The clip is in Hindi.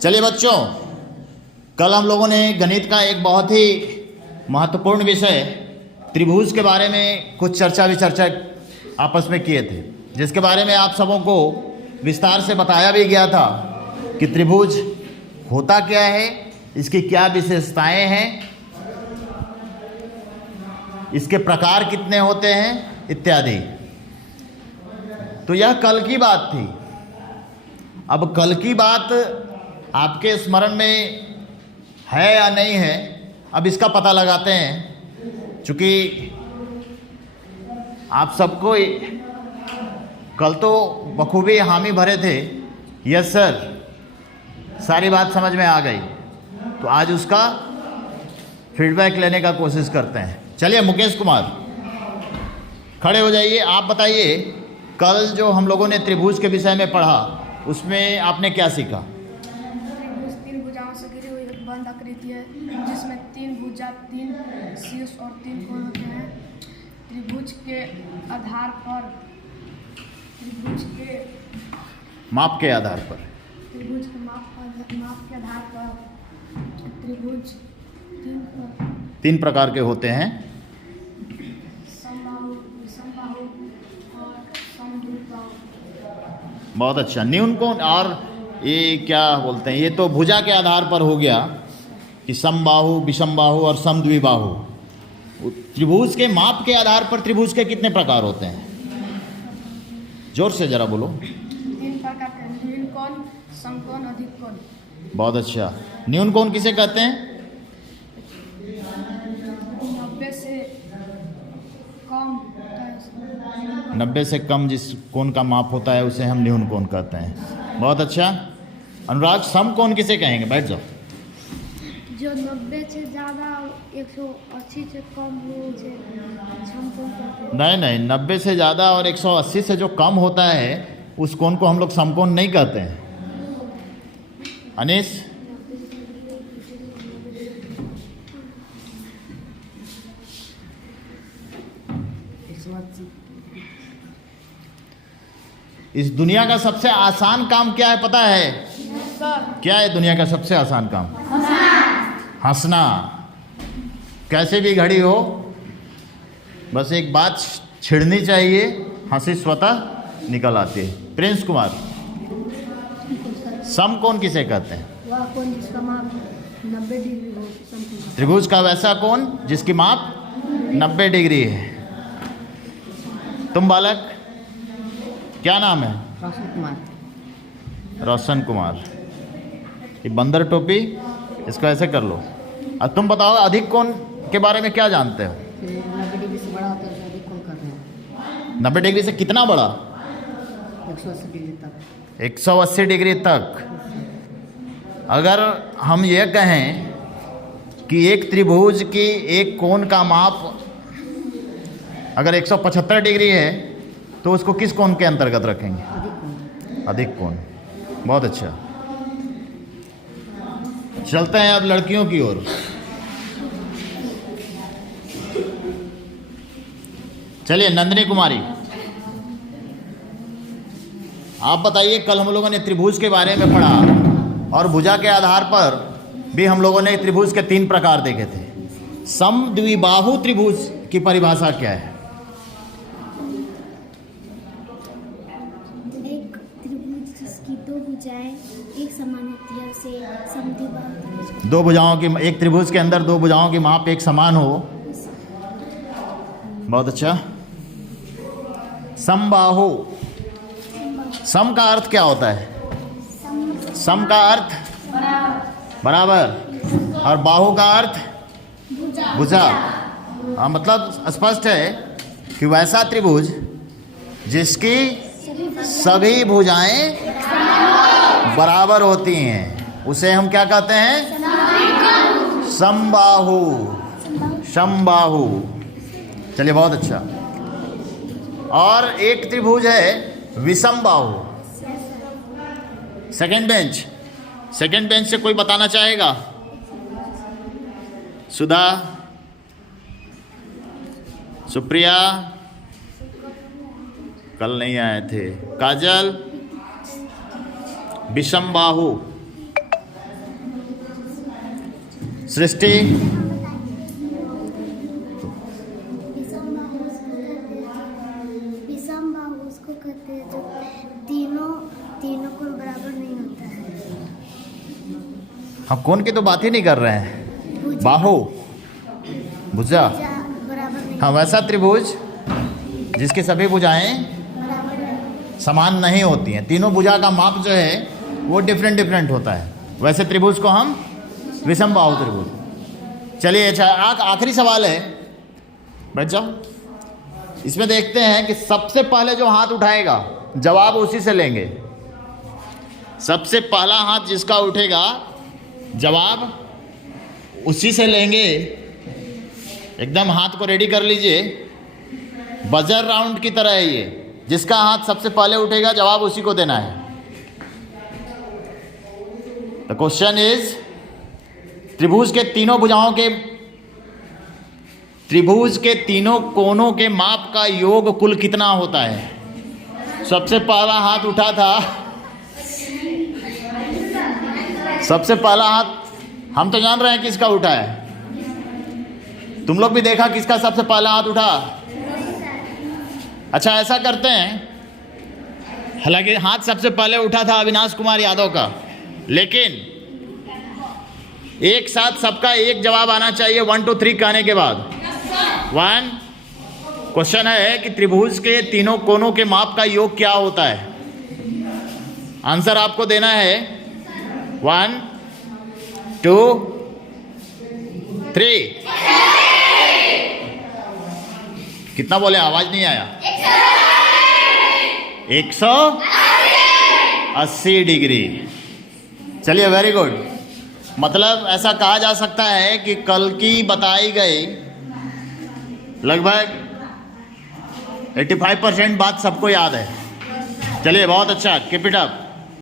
चलिए बच्चों, कल हम लोगों ने गणित का एक बहुत ही महत्वपूर्ण विषय त्रिभुज के बारे में कुछ चर्चा आपस में किए थे, जिसके बारे में आप सबों को विस्तार से बताया भी गया था कि त्रिभुज होता क्या है, इसकी क्या विशेषताएं हैं, इसके प्रकार कितने होते हैं इत्यादि। तो यह कल की बात थी। अब कल की बात आपके स्मरण में है या नहीं है, अब इसका पता लगाते हैं। चूँकि आप सबको कल तो बखूबी हामी भरे थे, यस सर, सारी बात समझ में आ गई, तो आज उसका फीडबैक लेने का कोशिश करते हैं। चलिए मुकेश कुमार खड़े हो जाइए। आप बताइए, कल जो हम लोगों ने त्रिभुज के विषय में पढ़ा उसमें आपने क्या सीखा? त्रिभुज तीन भुजाओं से घिरी हुई एक बंद आकृति है जिसमें तीन भुजा, तीन शीर्ष और तीन कोण होते हैं। त्रिभुज के आधार पर त्रिभुज के माप के आधार पर त्रिभुज तीन प्रकार के होते हैं। समबाहु, विषमबाहु और समद्विबाहु। बहुत अच्छा। न्यून कोण और ये क्या बोलते हैं, ये तो भुजा के आधार पर हो गया कि समबाहु, विषमबाहु और समद्विबाहु। त्रिभुज के माप के आधार पर त्रिभुज के कितने प्रकार होते हैं? जोर से जरा बोलो। तीन प्रकार के, न्यून कोण, समकोण, अधिक कोण। बहुत अच्छा। न्यून कोण किसे कहते हैं? 90 से कम 90 से कम जिस कोण का माप होता है उसे हम न्यून कोण कहते हैं। बहुत अच्छा। अनुराग, सम कोण किसे कहेंगे? बैठ जाओ। जो 90 से ज़्यादा 180 से कम हो उसे समकोण कहते हैं। नहीं, 90 से ज़्यादा और 180 से जो कम होता है उस कोण को हम लोग समकोण नहीं कहते हैं। अनीस, इस दुनिया का सबसे आसान काम क्या है पता है? क्या है दुनिया का सबसे आसान काम? हंसना। कैसे भी घड़ी हो, बस एक बात छिड़नी चाहिए, हंसी स्वतः निकल आती है। प्रिंस कुमार, समकोण किसे कहते हैं? वह कोण जिसका माप 90 डिग्री हो, समकोण। त्रिभुज का वैसा कोण जिसकी माप 90 डिग्री है। तुम बालक, क्या नाम है? रोशन कुमार। रोशन कुमार। ये बंदर टोपी, इसको ऐसे कर लो। अब तुम बताओ, अधिक कोण के बारे में क्या जानते हो? 90 डिग्री से बड़ा होता है उसे अधिक कोण कहते हैं। 90 डिग्री से कितना बड़ा? 180 डिग्री तक। 180 डिग्री तक। अगर हम ये कहें कि एक त्रिभुज की एक कोण का माप अगर 175 डिग्री है तो उसको किस कोण के अंतर्गत रखेंगे? अधिक कोण। अधिक कोण। बहुत अच्छा। चलते हैं अब लड़कियों की ओर। चलिए नंदिनी कुमारी, आप बताइए, कल हम लोगों ने त्रिभुज के बारे में पढ़ा और भुजा के आधार पर भी हम लोगों ने त्रिभुज के तीन प्रकार देखे थे। समद्विबाहु त्रिभुज की परिभाषा क्या है? एक त्रिभुज जिसकी दो भुजाएं एक समान होती है उसे समद्विबाहु त्रिभुज कहते हैं। दो भुजाओं की, एक त्रिभुज के अंदर दो भुजाओं की माप एक समान हो। बहुत अच्छा। समबाहु, सम का अर्थ क्या होता है? सम का अर्थ बराबर और बाहु का अर्थ भुजा। हाँ, मतलब स्पष्ट है कि वैसा त्रिभुज जिसकी सभी भुजाएं बराबर होती हैं उसे हम क्या कहते हैं? समबाहु। समबाहु। चलिए, बहुत अच्छा। और एक त्रिभुज है विषमबाहु। सेकंड बेंच से कोई बताना चाहेगा? सुधा, सुप्रिया, कल नहीं आए थे। काजल, विषमबाहु, सृष्टि, विषमबाहु उसको कहते हैं जो तीनों कोण बराबर नहीं होता है। हम कोण की तो बात ही नहीं कर रहे हैं। बाहु, भुजा, बराबर नहीं, हाँ वैसा त्रिभुज जिसकी सभी भुजाएं बराबर नहीं। समान नहीं होती हैं। तीनों भुजा का माप जो है वो डिफरेंट डिफरेंट होता है। वैसे त्रिभुज को हम विषम बाहु त्रिभुज। चलिए अच्छा, आखिरी सवाल है, बैठ जाओ। इसमें देखते हैं कि सबसे पहले जो हाथ उठाएगा जवाब उसी से लेंगे। सबसे पहला हाथ जिसका उठेगा जवाब उसी से लेंगे। एकदम हाथ को रेडी कर लीजिए, बजर राउंड की तरह है ये। जिसका हाथ सबसे पहले उठेगा जवाब उसी को देना है। द क्वेश्चन इज, त्रिभुज के तीनों कोनों के माप का योग कुल कितना होता है? सबसे पहला हाथ उठा था, सबसे पहला हाथ हम तो जान रहे हैं किसका उठा है। तुम लोग भी देखा किसका सबसे पहला हाथ उठा? अच्छा ऐसा करते हैं, हालांकि हाथ सबसे पहले उठा था अविनाश कुमार यादव का, लेकिन एक साथ सबका एक जवाब आना चाहिए 1 2 3 कहने के बाद। 1, क्वेश्चन है कि त्रिभुज के तीनों कोनों के माप का योग क्या होता है? आंसर आपको देना है 1 2 3। कितना बोले? आवाज नहीं आया। 180 डिग्री। चलिए वेरी गुड। मतलब ऐसा कहा जा सकता है कि कल की बताई गई लगभग 85% बात सबको याद है। चलिए बहुत अच्छा, कीप इट अप।